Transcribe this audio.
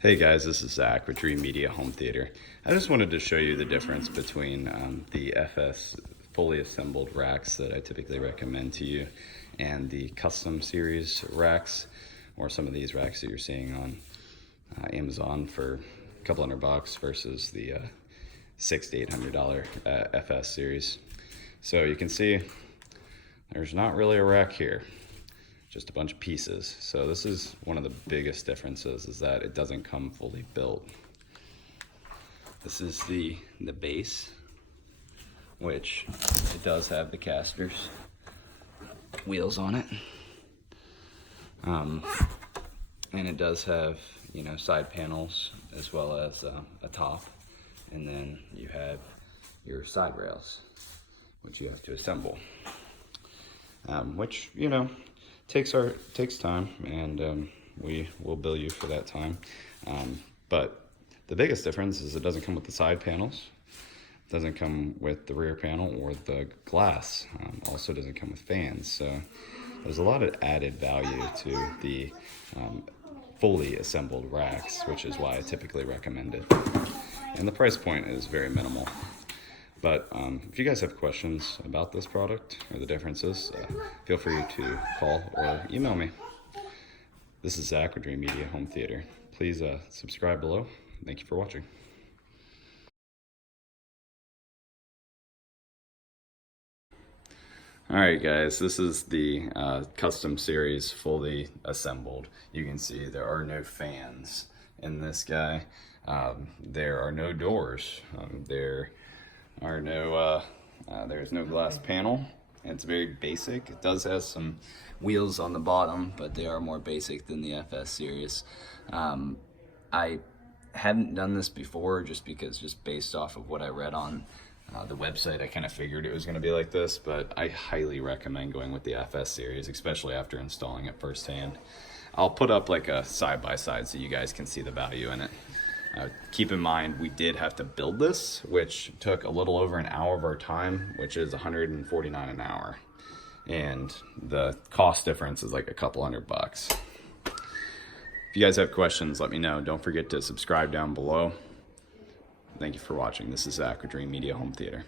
Hey guys, this is Zach with Dreamedia Home Theater. I just wanted to show you the difference between the FS fully assembled racks that I typically recommend to you and the custom series racks, or some of these racks that you're seeing on Amazon for a couple $100 versus the $600 to $800 FS series. So you can see there's not really a rack here, just a bunch of pieces. So this is one of the biggest differences, is that it doesn't come fully built. This is the base, which it does have the casters wheels on it, and it does have, you know, side panels as well as a top, and then you have your side rails, which you have to assemble, which, you know, takes time, and we will bill you for that time. But the biggest difference is it doesn't come with the side panels, it doesn't come with the rear panel or the glass, also doesn't come with fans. So there's a lot of added value to the fully assembled racks, which is why I typically recommend it. And the price point is very minimal. But if you guys have questions about this product or the differences, feel free to call or email me. This is Zach with Dreamedia Home Theater. Please subscribe below. Thank you for watching. Alright guys, this is the custom series fully assembled. You can see there are no fans in this guy. There are no doors. There's no glass panel. It's very basic. It does have some wheels on the bottom, but they are more basic than the FS series. I hadn't done this before just based off of what I read on the website. I kind of figured it was going to be like this, but I highly recommend going with the FS series, especially after installing it firsthand. I'll put up like a side-by-side so you guys can see the value in it. Keep in mind, we did have to build this, which took a little over an hour of our time, which is $149 an hour. And the cost difference is like a couple $100. If you guys have questions, let me know. Don't forget to subscribe down below. Thank you for watching. This is Zach with Dreamedia Home Theater.